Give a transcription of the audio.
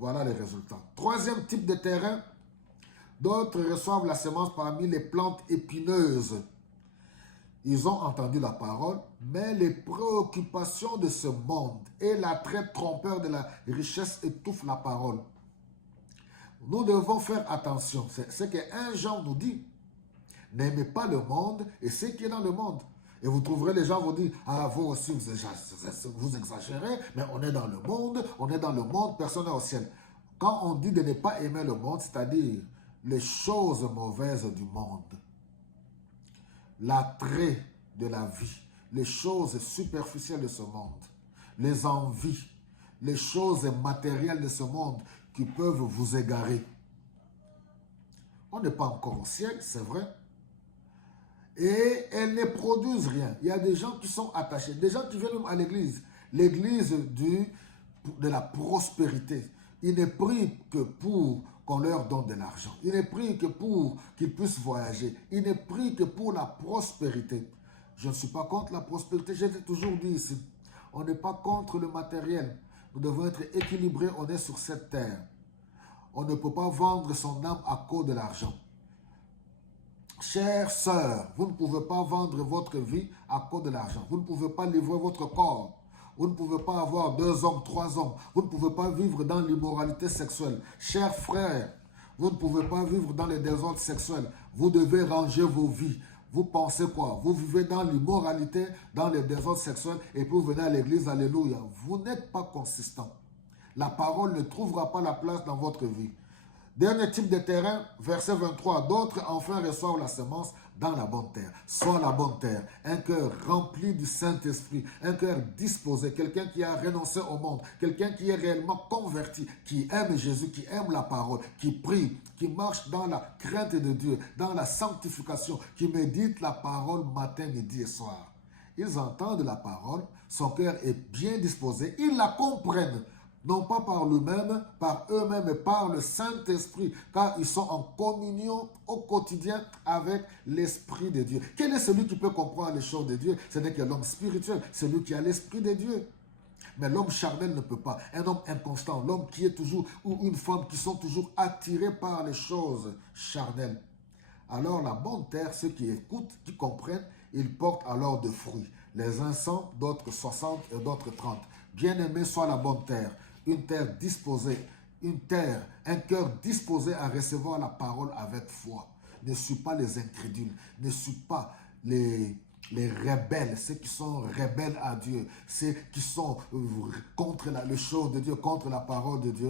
Voilà les résultats. Troisième type de terrain, d'autres reçoivent la semence parmi les plantes épineuses. Ils ont entendu la parole, mais les préoccupations de ce monde et l'attrait trompeur de la richesse étouffent la parole. Nous devons faire attention. C'est ce que 1 Jean nous dit. N'aimez pas le monde et ce qui est dans le monde. Et vous trouverez les gens vous dire, ah, vous aussi vous exagérez, mais on est dans le monde, personne n'est au ciel. Quand on dit de ne pas aimer le monde, c'est-à-dire les choses mauvaises du monde, l'attrait de la vie, les choses superficielles de ce monde, les envies, les choses matérielles de ce monde qui peuvent vous égarer. On n'est pas encore au ciel, c'est vrai. Et elles ne produisent rien. Il y a des gens qui sont attachés, des gens qui viennent à l'église. L'église de la prospérité. Ils ne prient que pour qu'on leur donne de l'argent. Ils ne prient que pour qu'ils puissent voyager. Ils ne prient que pour la prospérité. Je ne suis pas contre la prospérité. J'ai toujours dit ici, on n'est pas contre le matériel. Nous devons être équilibrés, on est sur cette terre. On ne peut pas vendre son âme à cause de l'argent. Chères sœurs, vous ne pouvez pas vendre votre vie à cause de l'argent. Vous ne pouvez pas livrer votre corps. Vous ne pouvez pas avoir 2 hommes, 3 hommes. Vous ne pouvez pas vivre dans l'immoralité sexuelle. Chers frères, vous ne pouvez pas vivre dans les désordres sexuels. Vous devez ranger vos vies. Vous pensez quoi? Vous vivez dans l'immoralité, dans les désordres sexuels et puis vous venez à l'église, alléluia. Vous n'êtes pas consistant. La parole ne trouvera pas la place dans votre vie. Dernier type de terrain, verset 23. D'autres enfin reçoivent la semence dans la bonne terre. Soit la bonne terre, un cœur rempli du Saint-Esprit, un cœur disposé, quelqu'un qui a renoncé au monde, quelqu'un qui est réellement converti, qui aime Jésus, qui aime la parole, qui prie, qui marche dans la crainte de Dieu, dans la sanctification, qui médite la parole matin, midi et soir. Ils entendent la parole, son cœur est bien disposé, ils la comprennent. Non pas par eux-mêmes, mais par le Saint-Esprit, car ils sont en communion au quotidien avec l'Esprit de Dieu. Quel est celui qui peut comprendre les choses de Dieu? Ce n'est que l'homme spirituel, celui qui a l'Esprit de Dieu. Mais l'homme charnel ne peut pas. Un homme inconstant, l'homme qui est toujours, ou une femme qui sont toujours attirés par les choses charnelles. Alors la bonne terre, ceux qui écoutent, qui comprennent, ils portent alors de fruits. Les uns 100, d'autres 60 et d'autres 30. Bien-aimé soit la bonne terre. Une terre disposée, un cœur disposé à recevoir la parole avec foi. Ne suis pas les incrédules, ne suis pas les rebelles, ceux qui sont rebelles à Dieu, ceux qui sont contre les choses de Dieu, contre la parole de Dieu.